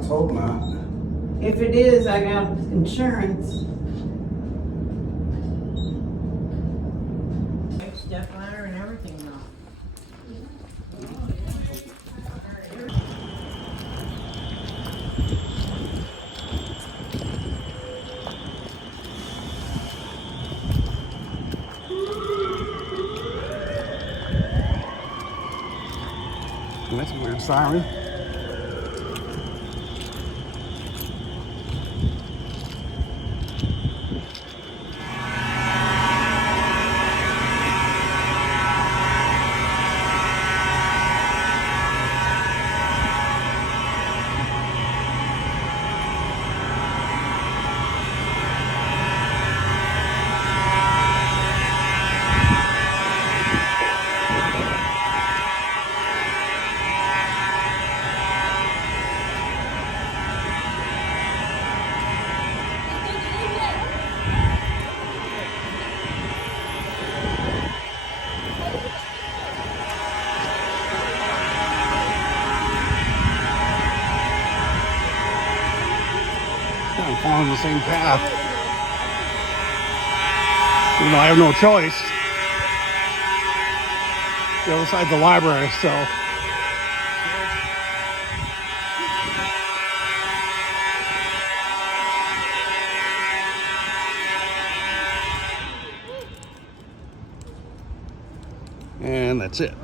Let's hope not. If it is, I got insurance. Step ladder and everything now. That's a weird siren. I'm following the same path. Even though I have no choice. The other side's the library, so. And that's it.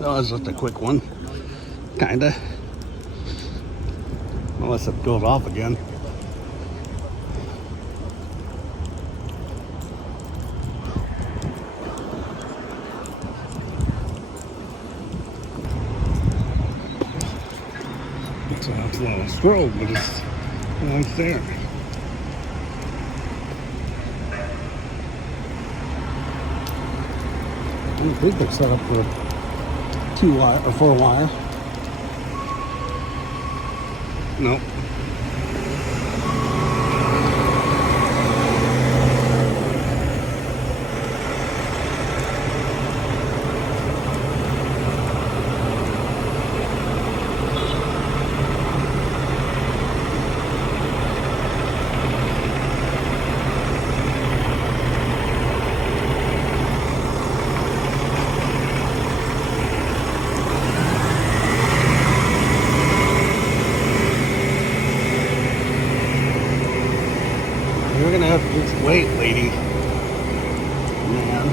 That was just a quick one. Kinda. Unless it goes off again. It's a little strobe, but it's there. I think they're set up for 2-wire or 4-wire. Nope. You're gonna have to just wait, lady. Man.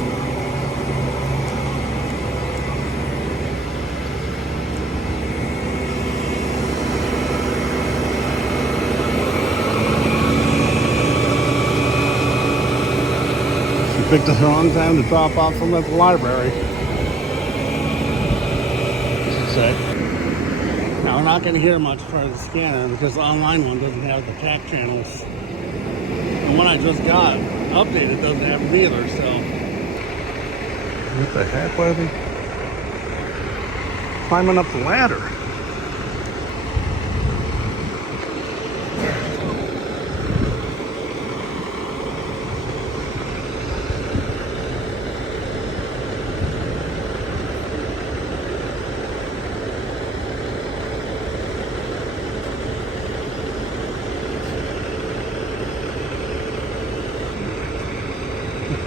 You picked the wrong time to drop off from the library. Now we're not gonna hear much for the scanner because the online one doesn't have the TAC channels. And one I just got updated doesn't have them either, so. What the heck, why are they climbing up the ladder?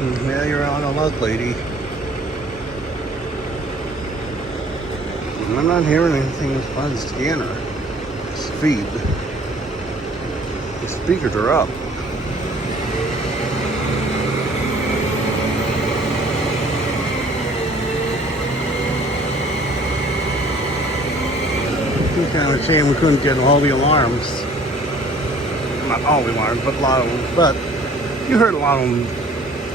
Yeah, you're on a luck, lady. I'm not hearing anything as far as the scanner. Speed. The speakers are up. It's kind of a shame we couldn't get all the alarms. Not all the alarms, but a lot of them. But you heard a lot of them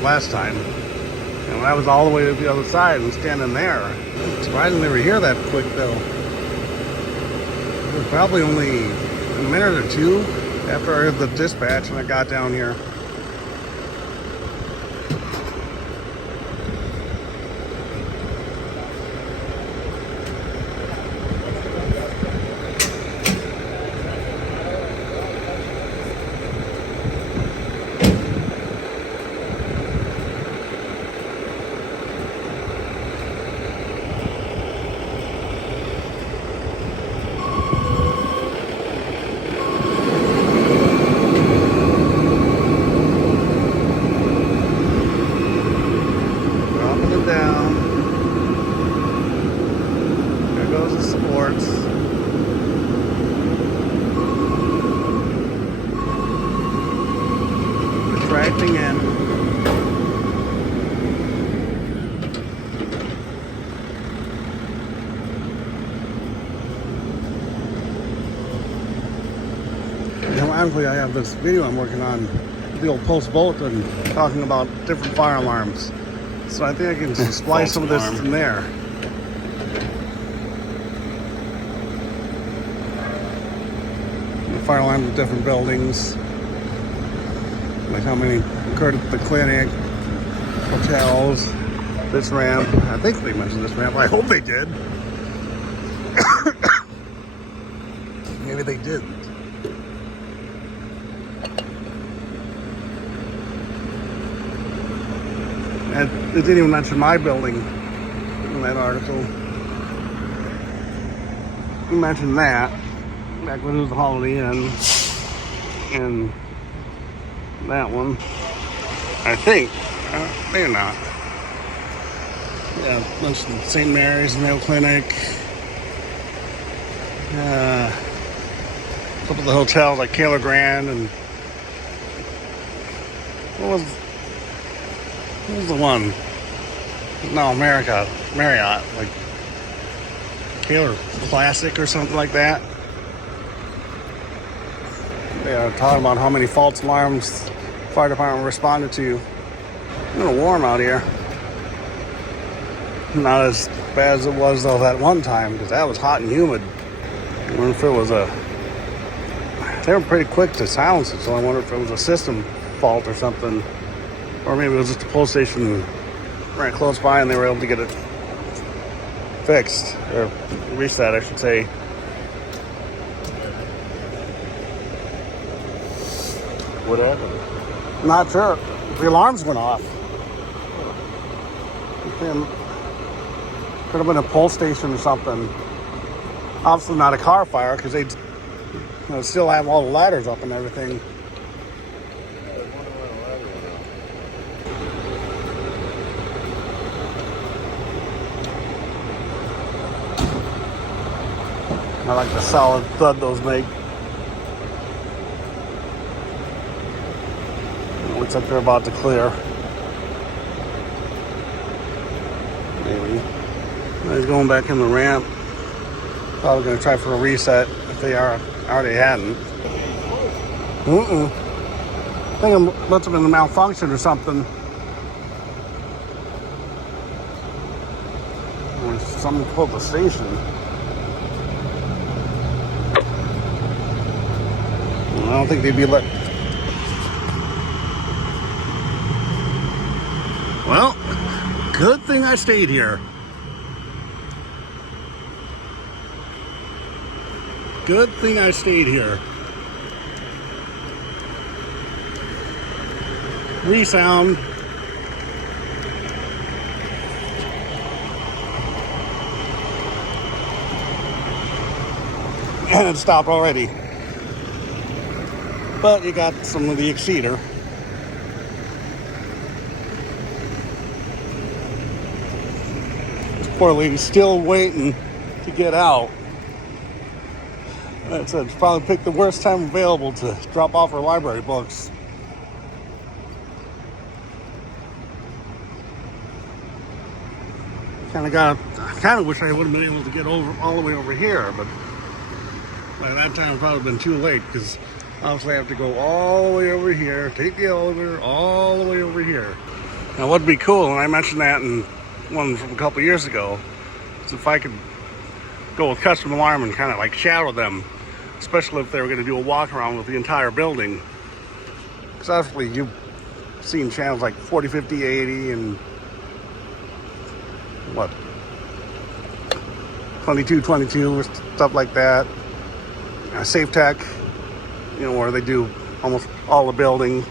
last time. And when I was all the way to the other side and standing there, surprisingly we were here that quick though. It was probably only a minute or two after I heard the dispatch and I got down here. connecting in. Ironically, I have this video I'm working on, the old Post Bulletin, talking about different fire alarms. So I think I can splice some of this in there. The fire alarms at different buildings, like how many occurred at the clinic, hotels, this ramp. I think they mentioned this ramp. I hope they did. Maybe they didn't. And it didn't even mention my building in that article. He mentioned that back when it was the Holiday Inn, and that one, I think, maybe not. Yeah, mentioned St. Mary's, Mayo Clinic, a couple of the hotels like Kaler Grand, and what was the one? No, Marriott, like Kaler Classic or something like that. They are talking about how many false alarms the fire department responded to. It's a little warm out here. Not as bad as it was though that one time, because that was hot and humid. I wonder if it was they were pretty quick to silence it, so I wonder if it was a system fault or something. Or maybe it was just a pull station right close by and they were able to get it fixed. Or reset, I should say. What happened? Not sure. The alarms went off. Could have been a pull station or something. Obviously not a car fire, because they still have all the ladders up and everything. I like the solid thud those make. Looks like they're about to clear. Maybe. He's going back in the ramp. Probably going to try for a reset if they already hadn't. I think it must have been a malfunction or something. Or something pulled the station. I don't think they'd be let. Well, good thing I stayed here. Good thing I stayed here. Resound. And it stopped already. But you got some of the exceeder. This poor lady's still waiting to get out. It's probably picked the worst time available to drop off her library books. I kind of wish I would have been able to get all the way over here, but by that time, it'd probably been too late, because obviously I have to go all the way over here, take the elevator all the way over here. Now, what'd be cool, and I mentioned that in one from a couple years ago, is if I could go with custom alarm and kind of like shadow them, especially if they were going to do a walk around with the entire building. Because obviously you've seen channels like 40, 50, 80, and what, 22, 22, or stuff like that. Safe Tech, where they do almost all the building,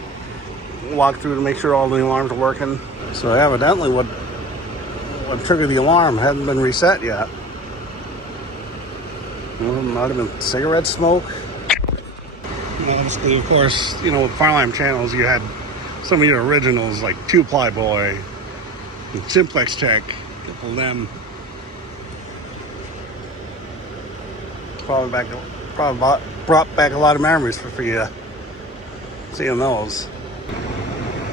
walk through to make sure all the alarms are working. So evidently what triggered the alarm hadn't been reset yet. It might have been cigarette smoke. Obviously, of course, with fire alarm channels, you had some of your originals like 2-Ply Boy, and Simplex Tech, a couple of them. Probably brought back a lot of memories for you seeing those.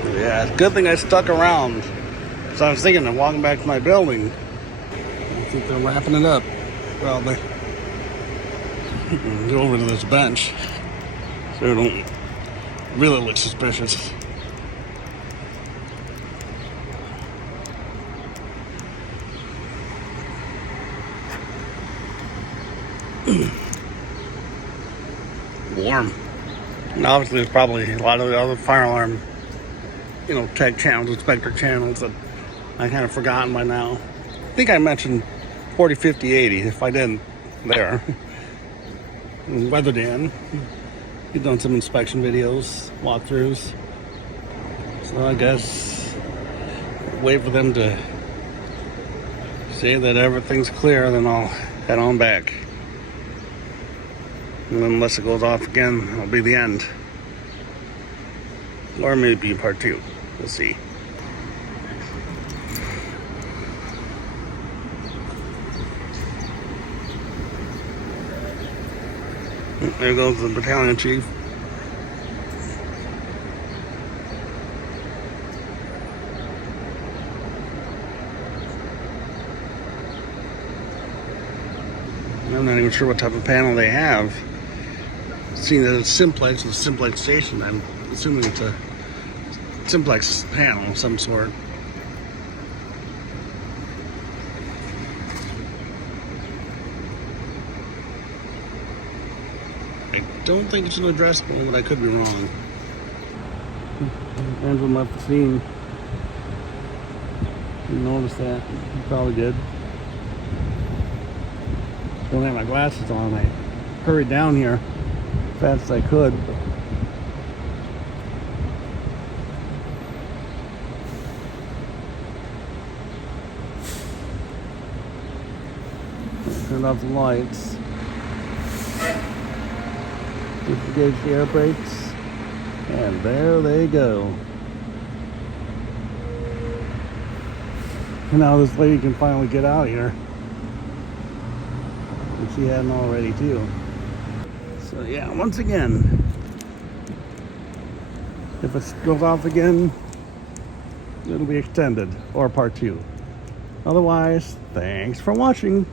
Yeah, good thing I stuck around. So I was thinking of walking back to my building. I think they're wrapping it up. Well, they go over to this bench so it don't really look suspicious. Warm. And obviously there's probably a lot of the other fire alarm, tech channels, inspector channels that I kind of forgotten by now. I think I mentioned 40, 50, 80. If I didn't, there. Weather Dan. He's done some inspection videos, walkthroughs. So I guess wait for them to say that everything's clear, then I'll head on back. And unless it goes off again, it'll be the end. Or maybe part 2. We'll see. There goes the battalion chief. I'm not even sure what type of panel they have. Seeing that it's Simplex, the Simplex station, I'm assuming it's a Simplex panel of some sort. I don't think it's an addressable, but I could be wrong. Engine left the scene. Didn't notice that. You probably did. Don't have my glasses on. I hurried down here as fast as I could. Turned off the lights. Disengage the air brakes. And there they go. And now this lady can finally get out of here. If she hadn't already too. So yeah, once again, if it goes off again, it'll be extended or part 2. Otherwise, thanks for watching.